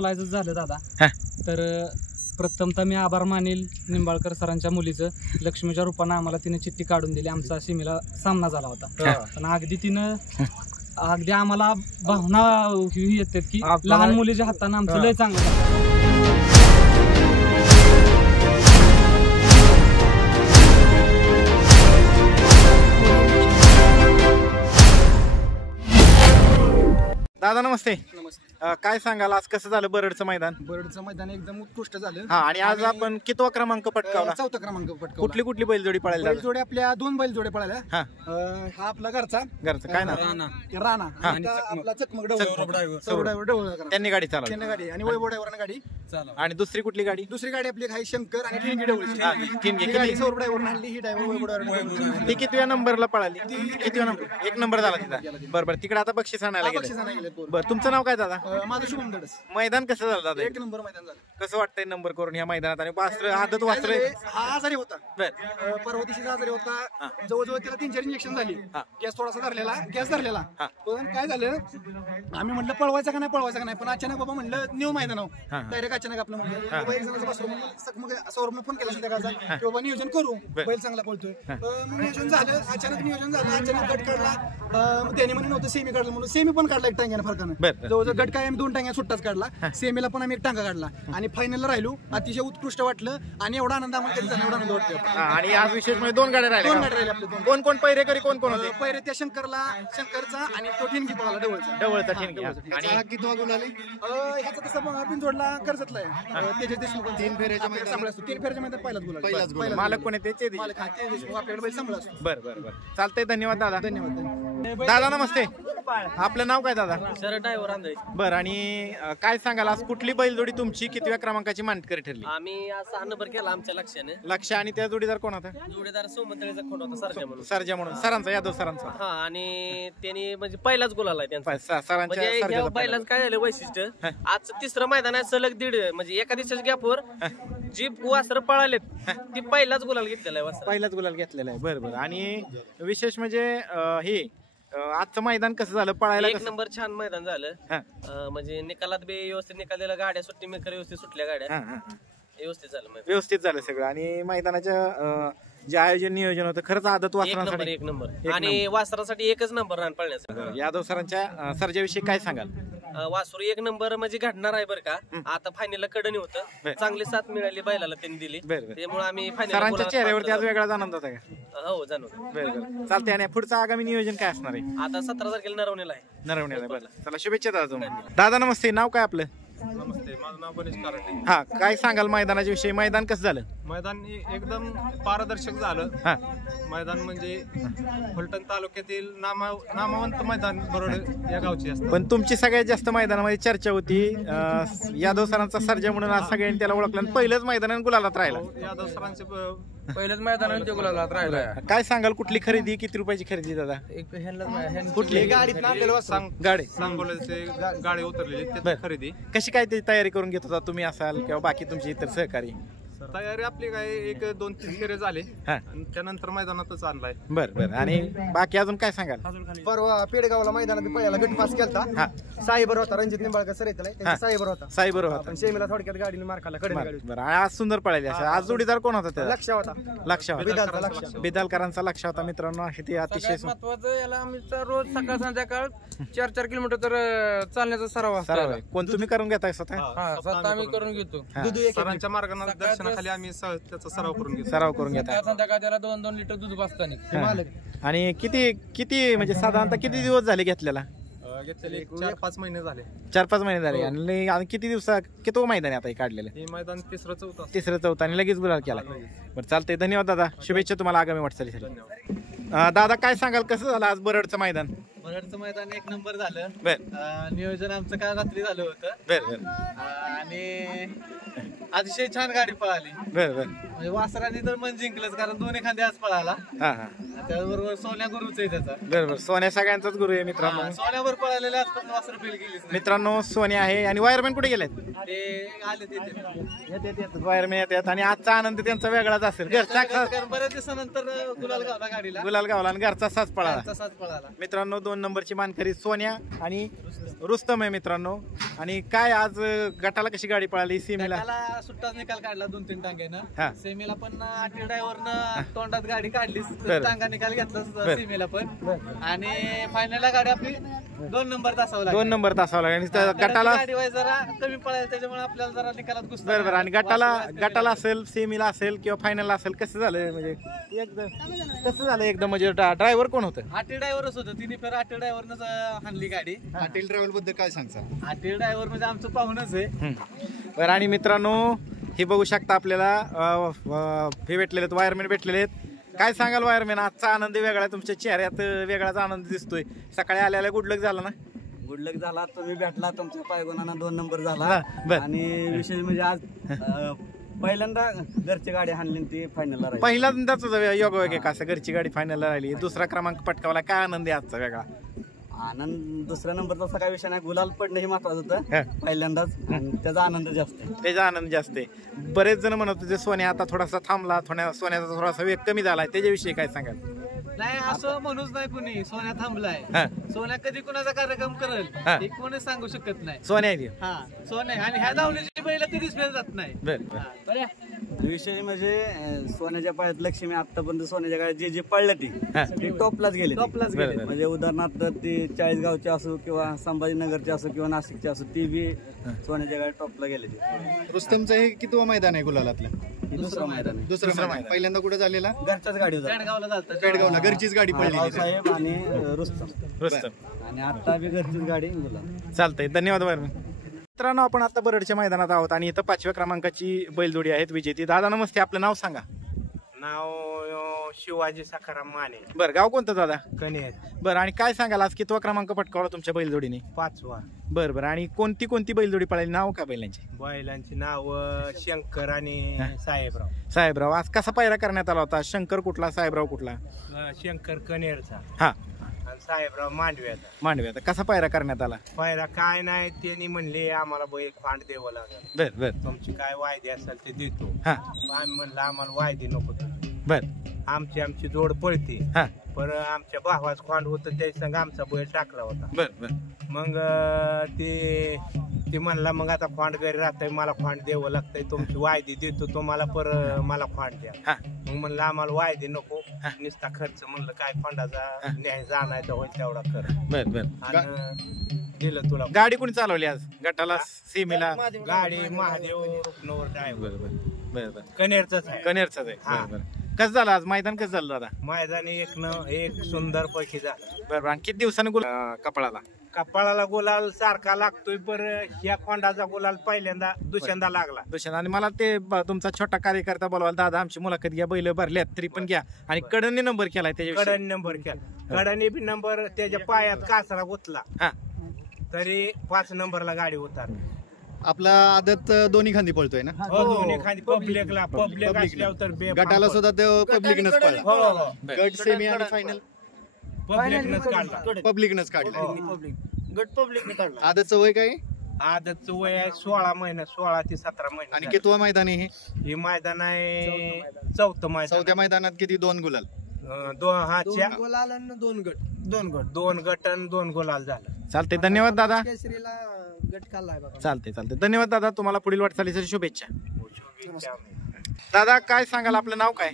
बोलायचं झालं दादा तर प्रथमतः मी आभार मानेल निंबाळकर सरांच्या मुलीचं. लक्ष्मीच्या रूपानं आम्हाला तिने चिठ्ठी काढून दिली. आमचा सीमेला सामना झाला होता पण अगदी आम्हाला भावना येतात की लहान मुलीच्या हातानं आमचं लय चांगलं झालं. दादा नमस्ते. नमस्ते. काय सांगाल आज कसं झालं बरडचं मैदान? बरडचं मैदान एकदम उत्कृष्ट झालं. हा आणि आज आपण कितवा क्रमांक पटकावला? चौथा क्रमांक पटकावला. कुठली कुठली बैलजोडी पळायला? बैलजोडी आपल्या दोन बैलजोड्या पळाल्या. हा आपला घरचा काय ना राणा आणि आपला चकमक ड्रायव्हर त्यांनी गाडी चालवली. त्यांनी गाडी आणि वैभव ड्रायव्हरने गाडी आणि दुसरी कुठली गाडी? दुसरी गाडी आपली आहे शंकर आणि ठिणगी ड्रायव्हर. गाडी सौरभ ड्रायव्हरने आणली. ही ड्रायव्हर वैभव ड्रायव्हर. ती कितव्या नंबरला पळाली? कितव्या नंबर? 1 नंबर झाला तिचा. बरं तिकडे आता बक्षीस आणायला गेले. बरं तुमचं नाव काय दादा? माझं शुभम धडस. मैदान कसं झालं दादा? 1 नंबर मैदान झालं. कसं वाटतंय नंबर करून ह्या मैदानात? आणि आदत वासर हा आजारी होता. परवा दिवशी आजारी होता. जवळजवळ त्याला 3-4 इंजेक्शन झाली. गॅस थोडासा धरलेला पण काय झालं आम्ही म्हटलं पळवायचं का नाही पण अचानक बाबा म्हणलं न्यू मैदानावर डायरेक्ट अचानक आपलं म्हणलं सौरभने फोन केला संध्याकाळचा की बाबा नियोजन करू, बैल चांगला पळतोय. नियोजन झालं. अचानक गट काढला. त्याने म्हणून नव्हतं सेमी काढलं म्हणून सेमी पण काढला 1 टांग्याने फरकानं. जवळजवळ गट काय आम्ही 2 टांग्या सुट्टाच काढला. सेमीला पण आम्ही 1 टांगा काढला आणि फायनलला राहिलो. अतिशय उत्कृष्ट वाटलं आणि एवढा आनंद आम्हाला कधी झाला एवढा आनंद वाटतो. आणि आज विशेष म्हणजे 2 गाड्या राहिल्या. आपले कोण पैरेकरी कोण होते? पैरे त्या शंकरचा आणि तो ठिणगी पळाला डवळचा ठिणगी. आणि किती वागून आले ह्याचा तसं बिनजोडला कर्जतला आहे. तेजस देशमुख 3 फेऱ्याच्या मैदानात पहिलाच गुलाल. मालक कोण आहे त्याचे? आपल्याकडे बैल सांभाळ असतो. बरं चालतंय. धन्यवाद दादा. धन्यवाद दादा नमस्ते. आपलं नाव काय दादा? शरद ड्रायव्हर आंधळे. बरं आणि काय सांगाल आज कुठली बैलजोडी तुमची कितव्या क्रमांकाची मानकरी ठरली? आम्ही आज 6 नंबर केला आमच्या लक्षाने. लक्ष आणि त्या जोडीदार कोण होता? जोडीदार सोमंतळेचा खोट होता सरजा म्हणून सरांचा, यादव सरांचा. हा आणि त्यांनी म्हणजे पहिलाच गोल आलाय त्यांचा. सरांच्या बैलाच काय झालं वैशिष्ट्य आज 3रं मैदान आहे सलग म्हणजे एका दिवसाच्या गॅपवर जी वासर पळालेत ती पहिलाच गुलाल घेतलेला आहे. पहिलाच गुलाल घेतलेला आहे. बरं आणि विशेष म्हणजे हे आजचं मैदान कसं झालं पळायला? 1 नंबर छान मैदान झालं. म्हणजे निकालात बी व्यवस्थित निकाल दिला. गाड्या सुट्टी मेकर व्यवस्थित सुटल्या. गाड्या व्यवस्थित झालं सगळं. आणि मैदानाच्या जे आयोजन नियोजन होतं खरंच आदत वासरांसाठी 1 नंबर आणि वासरासाठी 1च नंबर रान पळण्याचा. यादव सरांच्या सर्जाविषयी काय सांगाल? वासरू 1 नंबर म्हणजे घडणार आहे बरं का. आता फायनलला कडणी होतं. चांगली साथ मिळाली बैलाला त्यांनी दिली. त्यामुळे आम्ही सरांच्या चेहऱ्यावरती आज वेगळाच आनंद होता का? हो जाणवतो. बरं चालतंय. आणि पुढचं आगामी नियोजन काय असणार आहे? आता 17 तारखेला नरवणेला आहे. बरं चला शुभेच्छा दादा. दादा नमस्ते. नाव काय आपलं? नमस्ते, माझं नाव गणेश कारटे. हा काय सांगाल मैदानाच्या विषयी? मैदान कसं झालं? मैदान एकदम पारदर्शक झालं. मैदान म्हणजे फलटण तालुक्यातील नामवंत मैदान बरोड या गावची असते. पण तुमची सगळ्यात जास्त मैदानामध्ये चर्चा होती यादव सरांचा सर्जा म्हणून. आज सगळ्यांनी त्याला ओळखलं आणि पहिलंच मैदान गुलालात राहिला. यादव सरांचे पहिलंच मैदान गुलालात राहिला. काय सांगाल कुठली खरेदी? किती रुपयाची खरेदी दादा? कुठली गाडी सांगोल्याचे गाडी उतरलेली खरेदी. कशी काय ती तयारी करून घेत होता तुम्ही असाल किंवा बाकी तुमचे इतर सहकारी? तयारी आपली काय 1-2-3 फेरे झाले आणि त्यानंतर मैदानातच आणलाय. बरं आणि बाकी अजून काय सांगाल? परवा पेडगावला मैदानात पहिला गट पास केलता. साईबर होता. रणजित निंबाळकर सर येतलाय. साईबर होता. शेमीला थोडक्यात गाडीने मार खाल्ला. बरं आज सुंदर पळाली. आज जोडीदार कोण होता? लक्ष होता. बिदालकरांचा लक्ष होता. मित्रांनो हे अतिशय महत्वाचं. याला आमचा रोज सकाळ संध्याकाळ 4-4 किलोमीटर तर चालण्याचा सराव असतो. कोण तुम्ही करून घेताय स्वतः? स्वतः आम्ही करून घेतो. सरांच्या मार्गदर्शनाखाली आम्ही त्याचा सराव करून घेतो. संध्याकाळ त्याला 2-2 लिटर दूध बसताना. आणि किती म्हणजे साधारणतः किती दिवस झाले घेतलेला? 4-5 महिने झाले. 4-5 महिने झाले. आणि किती किती मैदान आता काढलेलं? हे मैदान 3रं 4थं आणि लगेच गुलाल केला. बरं चालतंय. धन्यवाद दादा. शुभेच्छा तुम्हाला आगामी वाटचालीसाठी. दादा काय सांगाल कसं झालं आज बरडचं मैदान? बरडचं मैदान 1 नंबर झालं. बरं नियोजन आमचं काल रात्री झालं होतं. बरं आणि अतिशय छान गाडी पळाली. म्हणजे वासराने तर मन जिंकलंच कारण 2 एखादे आज पळाला. त्याचबरोबर सोन्या गुरुच आहे त्याचा. बरोबर सोन्या सगळ्यांचाच गुरु आहे मित्रांनो. सोन्यावर पळालेले आजपर्यंत वासर फेल गेली मित्रांनो. सोन्या आहे आणि वायरमॅन कुठे गेलेत? ते आले वायरमॅन येतात आणि आजचा आनंद त्यांचा वेगळाच असेल. घरचा बऱ्याच दिवसानंतर गुलाल गावला गाडीला. गुलाल गावला आणि घरचा साज पळाला. पळाला मित्रांनो. 2 2 नंबरची मानकरी सोन्या आणि रुस्तम आहे मित्रांनो. आणि काय आज गटाला कशी गाडी पळाली सीमेला? त्याला सुट्टाच निकाल काढला 2-3 हा. टांग्यानं. सेमीला पण आटी ड्रायव्हरनं तोंडात गाडी काढली, बरं. टांगा निकाल घेतला सेमीला पण. आणि फायनलला गाडी आपली 2 नंबर तासावं लागली. 2 नंबर तासावं लागला आणि त्या गटाला गाडी वाईज जरा कमी पळायला, त्याच्यामुळे आपल्याला जरा निकालात घुसला. बरोबर. आणि गटाला असेल सेमीला असेल किंवा फायनलला असेल कसं झालं म्हणजे एकदम कसं झालं एकदम म्हणजे ड्रायव्हर कोण होतं? आटी ड्रायव्हरच होतं, तिने फेर आटी ड्रायव्हरनंच हाणली गाडी. हॉटेल ट्रॅव्हल बद्दल काय सांगता? आटी ड्रायव्हर म्हणजे आमचं पाहुणच आहे. बरं. आणि मित्रांनो हे बघू शकता आपल्याला हे भेटलेले आहेत, वायरमॅन भेटलेले आहेत. काय सांगाल वायरमॅन, आजचा आनंद वेगळा आहे, तुमच्या चेहऱ्यात वेगळाच आनंद दिसतोय. सकाळी आल्याला गुड लक झाला ना? गुड लक झाला, तुम्ही भेटला, तुमच्या पायगुणांना 2 नंबर झाला. हा, बर. आणि विशेष म्हणजे आज पहिल्यांदा घरची गाडी हाणली, ती फायनलला राहिली. पहिल्यांदाच योगायोग का असं घरची गाडी फायनलला राहिली, दुसरा क्रमांक पटकावला. काय आनंद आहे आजचा वेगळा? आनंद दुसऱ्या नंबरचा असा काही विषय नाही, गुलाल पडणं हे महत्वाचं हा. होतं पहिल्यांदाच, आणि त्याचा आनंद जास्त आहे. त्याचा आनंद जास्त आहे. बरेच जण म्हणत होते सोन्या आता थोडासा थांबला, सोन्याचा थोडासा वेग कमी झालाय, त्याच्याविषयी काय सांगाल? नाही असं म्हणूच नाही कुणी. सोन्या थांबलाय. हा. सोन्या कधी कुणाचा कार्यक्रम करेल हा. हे कोणी सांगू शकत नाही. सोन्या आहे ती. हा सोन्या. आणि ह्या धावण्याची बैल कधीच फेल जात नाही. बरं. विषय म्हणजे सोन्याच्या पायात लक्ष्मी आतापर्यंत सोन्याच्या गाड्यात जे पडलं हा. ती टॉपलाच गेली. टॉपलाच गेले. बरं. म्हणजे उदाहरणार्थ ती 40 गावची असो किंवा संभाजीनगरची असो किंवा नाशिकची असो, ती बी सोन्याच्या गाड्यात टॉपला गेली. रुस्तमचं हे कितवं मैदान आहे गुलालातलं? दुसरं मैदान आहे. दुसरं मैदान. पहिल्यांदा कुठे झालेला? घरच्याच गाडी होता. पेडगावला झालतं. पेडगावला घरचीच गाडी पडली. साहेब आणि रुस्तम. रुस्तम. आणि आता बी घरचीच गाडी गुलाल. चालतंय. धन्यवाद वायरमॅन. मित्रांनो आपण आता बरडच्या मैदानात आहोत आणि इथं 5व्या क्रमांकाची बैलजोडी आहेत विजेती. दादा नमस्ते, आपलं नाव सांगा. नाव शिवाजी सखाराम माने. बरं. गाव कोणतं दादा? कनेर. बरं. आणि काय सांगाल आज कितवा क्रमांक पटकावला तुमच्या बैलजोडीने? 5वा. बरं बरं. आणि कोणती बैलजोडी पळाली, नाव काय बैलांची? बैलांची नाव शंकर आणि साहेबराव. साहेबराव. आज कसा पायरा करण्यात आला होता? शंकर कुठला, साहेबराव कुठला? शंकर कनेरचा हा. आणि साहेबराव मांडव्याचा. मांडव्याचा. कसा पायरा करण्यात आला? पायरा काय नाही, त्यांनी म्हणले आम्हाला बैल खांड द्यावं लागेल, बर बर तुमची काय वायदे असेल ते देतो. हा. आम्ही म्हणलं आम्हाला वायदे नको तुझी. बर. आमची जोड पळते. हा. पर आमच्या भावाच खांड होतं, त्या संग आमचा बैल टाकला होता. बर बर. मग ते म्हणला मग आता खोंड घरी राहतंय, मला खोंड द्यावं लागतंय, तुमची वायदी देतो तुम्हाला, पर मला खोंड द्या. हा. मग म्हणलं आम्हाला वायदी नको, नुसता खर्च म्हणलं काय खोंडाचा न्याय जाणायचा होईल तेवढा कर. बर बर. आणि दिलं तुला. गाडी कोणी चालवली आज गटाला सीमेला? गाडी महादेव रुपनवर ड्रायव्हर. बर बर बर. कनेरचाच आहे. कनेरचाच आहे. हा. बर बर. कसं झालं आज मैदान, कसं झालं दादा? मैदानी एक सुंदर पैकी झालं. बरं. आणि किती दिवसांनी कपाळाला? कपाळाला गुलाल सारखा लागतोय, पर ह्या खोंडाचा गुलाल पहिल्यांदा दुसऱ्यांदा लागला. दुसऱ्यांदा. आणि मला ते तुमचा छोटा कार्यकर्ता बोलवाल, दादा आमची मुलाखत घ्या, बैल भरल्यात तरी पण घ्या. आणि कडनी नंबर केलाय त्याच्या कडाने नंबर केला. कडाने बी नंबर त्याच्या पायात कासरा गुतला. हा. तरी 5 नंबरला गाडी उतार. आपला आदत दोन्ही खांदी पळतोय ना? दोन्ही खाली पब्लिक असल्यावर तर गटाला सुद्धा पब्लिकनच पळला. हो. गट सेमी आणि फायनल पब्लिकनच काढला. पब्लिकनच काढला. गट पब्लिकने काढला. आदतचं वय काय? आदतचं वय आहे 16 महिने, 16 ते 17 महिने. आणि कितवं मैदान आहे हे? हे मैदान आहे 4थं मैदान. 4थ्या मैदानात किती? 2 गुलाल. 2 गट. 2 गट आणि 2 गुलाल झालं. चालते. धन्यवाद दादा. केसरीला गट काढलाय बघा. चालते चालते. धन्यवाद दादा. तुम्हाला पुढील वाटचालीसाठी शुभेच्छा. दादा काय सांगाल, आपलं नाव काय?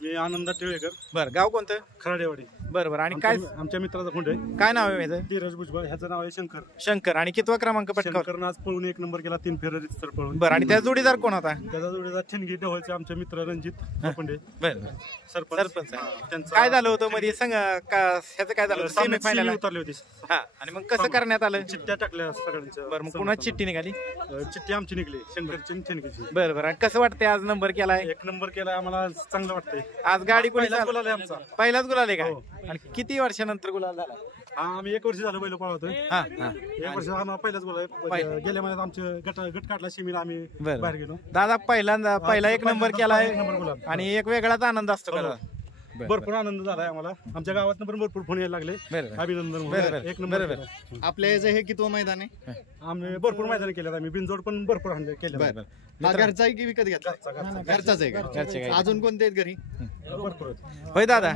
मी आनंद टिळेकर. बरं. गाव कोणतं? खराडेवाडी. बरं बरं. आणि काय आमच्या मित्राचा खोंड आहे. काय नाव आहे याचं? धीरज भुजबळ. ह्याचं नाव आहे शंकर. शंकर. आणि कितवा क्रमांक पटकावला? शंकरनं आज पळून 1 नंबर केला, 3 फेऱ्या तर पळून. बरं. आणि त्या जोडीदार कोण होता? त्याचा जोडीदार ठेणगी ढवळचे आमचे मित्र रणजित पंडे. बरं. सरपंच. काय झालं होतं मध्ये सांग, ह्याचं काय झालं? सेमीफायनल उतरली होती. हा. आणि मग कसं करण्यात आलं? चिठ्ठ्या टाकल्या सगळ्यांच्या. बरं. मग पुन्हा चिठ्ठी निघाली? चिठ्ठी आमची निघली, शंकरची आणि ठेणगीची. बरं बरं. आणि कसं वाटतंय आज नंबर केलाय? 1 नंबर केला, आम्हाला चांगलं वाटतंय. आज गाडी कोणी पहिलाच गुलाल आहे आमचा. पहिलाच गुलाल आहे का? आणि किती वर्षानंतर गुलाल झाला? हा, आम्ही 1 वर्ष झालं बैल पळवतोय. हा हा. 1 वर्ष आम्हाला पहिलाच गुलाल आहे. गेल्या महिन्यात आमचे गट काढला शिमीला, आम्ही बाहेर गेलो. दादा पहिला 1 नंबर केलाय नंबर गुलाल. आणि एक वेगळाच आनंद असतो का? भरपूर आनंद झालाय आम्हाला. आमच्या गावातनं पण भरपूर फोन यायला लागले. अभिनंदन म्हणून. एक नंबर. आपल्या याचं हे किती मैदान आहे? आम्ही भरपूर मैदान केले. आम्ही बिनजोड पण भरपूर आणले केले. हा घरचा आहे की विकत घेतला? घरचाच आहे का? अजून कोणते आहेत घरी? भरपूर. होय दादा,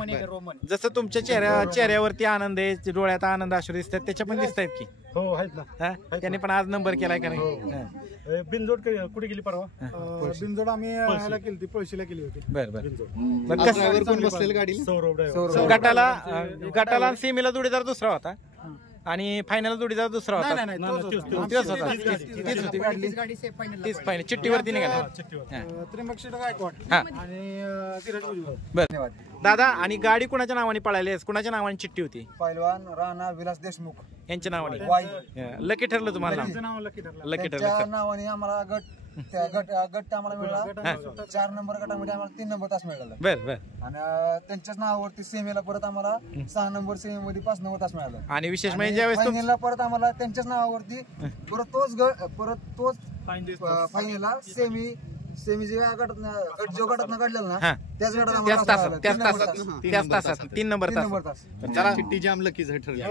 जसं तुमच्या चेहऱ्यावरती आनंद आहे, डोळ्यात आनंद अश्रू दिसतात, त्याच्या पण दिसत आहेत की? हो आहेत ना. त्यांनी पण आज नंबर केलाय का नाही? बिनजोड कुठे गेली परवा? बिनजोड आम्ही ह्याला केली होती, पळशीला केली होती. बरं. ड्रायव्हर कोण बसलेल गाडी? सौरभ ड्रायव्हर. गटाला आणि सेमीला जोडीदार दुसरा होता आणि फायनल जोडीदार दुसरा होता. तीच फायनल चिठ्ठीवरती निघाला. त्र्यंबक शेट गायकवाड हा. आणि धीरज भुजबळ. बरं दादा, आणि गाडी कुणाच्या नावाने पळाली? कुणाच्या नावाने चिठ्ठी होती? पैलवान राणा विलास देशमुख यांच्या नावाने. वाई. लकी ठरलं तुम्हाला? लकी लकी त्यांच्या ठरलं. नावाने आम्हाला गट आम्हाला मिळाला. 4 नंबर गटामध्ये आम्हाला 3 नंबर तास मिळाला. बरं. आणि त्यांच्याच नावावरती सेमीला परत आम्हाला 6 नंबर सेमीमध्ये 5 नंबर तास मिळाला. आणि विशेष म्हणजे ज्यावेळेस फायनलला परत आम्हाला त्यांच्याच नावावरती परत तोच फायनलला सेमी जे गट जो गटात काढलेला ना त्याच गटात आम्हाला 3 नंबर तास. चला, चिठ्ठी जाम लकी ठरली.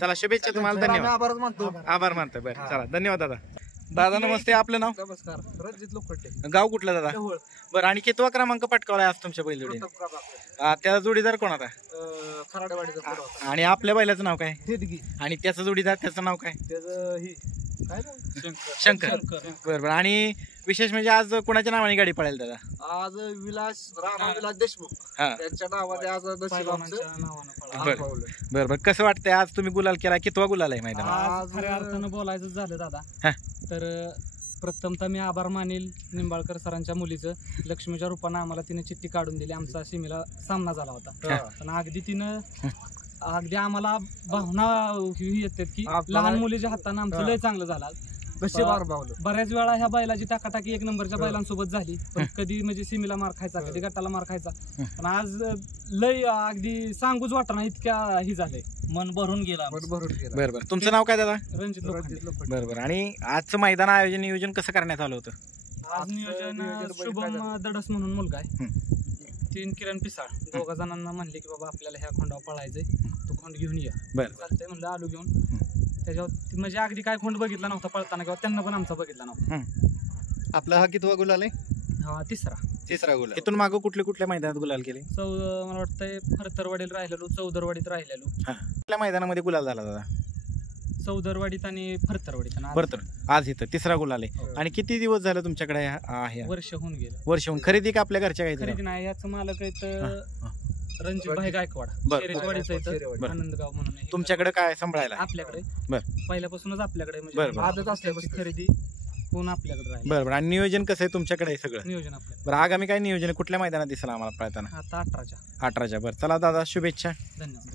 चला शुभेच्छा तुम्हाला. धन्यवाद. आभार मानतो. आभार मानतो. बरं चला, धन्यवाद दादा. दादा नमस्ते, आपलं नाव? नमस्कार, रणजित लोखंडे. गाव कुठलं दादा? बरं, आणि कितवा क्रमांक पटकावलाय आज तुमच्या बैलजोडीने? त्याचा जोडीदार कोण आता? खराडेवाडीचा. आणि आपल्या बैलाचं नाव काय? आणि त्याचा जोडीदार त्याचं नाव काय? शंकर. बरोबर. आणि विशेष म्हणजे आज कुणाच्या नावाने गाडी पळेल दादा? आज राणा विलास देशमुख त्यांच्या नावाने आज बरोबर. कसं वाटतंय आज तुम्ही गुलाल केला? कितवा गुलाल आहे मैदानात? आज खऱ्या अर्थानं बोलायचं झालं दादा तर प्रथमतः मी आभार मानेल निंबाळकर सरांच्या मुलीचं. लक्ष्मीच्या रूपानं आम्हाला तिने चिठ्ठी काढून दिली. आमचा सीमेला सामना झाला होता, पण अगदी आम्हाला भावना येतात की लहान मुलीच्या हातानं आमचं लय चांगलं झालं. बऱ्याच वेळा ह्या बैलाची टाकाटाकी 1 नंबरच्या बैलांसोबत झाली, पण कधी म्हणजे सीमेला मार खायचा, कधी गटाला मार खायचा. पण आज लय अगदी सांगूच वाटणार इतक्या ही झालंय, मन भरून गेला. बरोबर. तुमचं नाव काय दादा? रणजित लोखंडे. बरोबर. आणि आजचं मैदान आयोजन नियोजन कसं करण्यात आलं होतं? आज नियोजन शुभम दडस म्हणून मुलगा आहे, 3 किरण पिसाळ, 2 जणांना म्हणले की बाबा आपल्याला ह्या खोंडावर पळायचंय, तो खोंड घेऊन ये. चालतंय म्हणलं, आलो घेऊन. त्याच्यावर म्हणजे अगदी काय खोंड बघितला नव्हता पळताना किंवा त्यांना पण आमचा बघितला नव्हता. आपला हा कितवा गुलाल आहे? हा तिसरा गुलाल. इथून मागं कुठल्या मैदानात गुलाल केले? मला वाटतंय फरतरवाडीला राहिलेलो, चौदरवाडीत राहिलेलो. कुठल्या मैदानामध्ये गुलाल झाला दादा? चौदरवाडीत आणि फरतरवाडीत. आज इथं 3रा गुलाल आहे. आणि किती दिवस झालं तुमच्याकडे? वर्ष होऊन गेलं. वर्ष होऊन. खरेदी का आपल्या घरच्या काही? खरेदी नाही, याचं मालक आहे रणजित भाई गायकवाड, आनंदगाव म्हणून. तुमच्याकडे काय सांभाळायला? आपल्याकडे पहिल्यापासूनच आपल्याकडे म्हणजे आदत असल्यापासून खरेदी कोण आपल्याकडे राहील. बरोबर. आणि नियोजन कसं आहे तुमच्याकडे? सगळं नियोजन आपल्याकडे. बरं, आगामी काय नियोजन कुठल्या मैदानात दिसेल आम्हाला पळताना? आता 18च्या. बरं चला दादा, शुभेच्छा. धन्यवाद.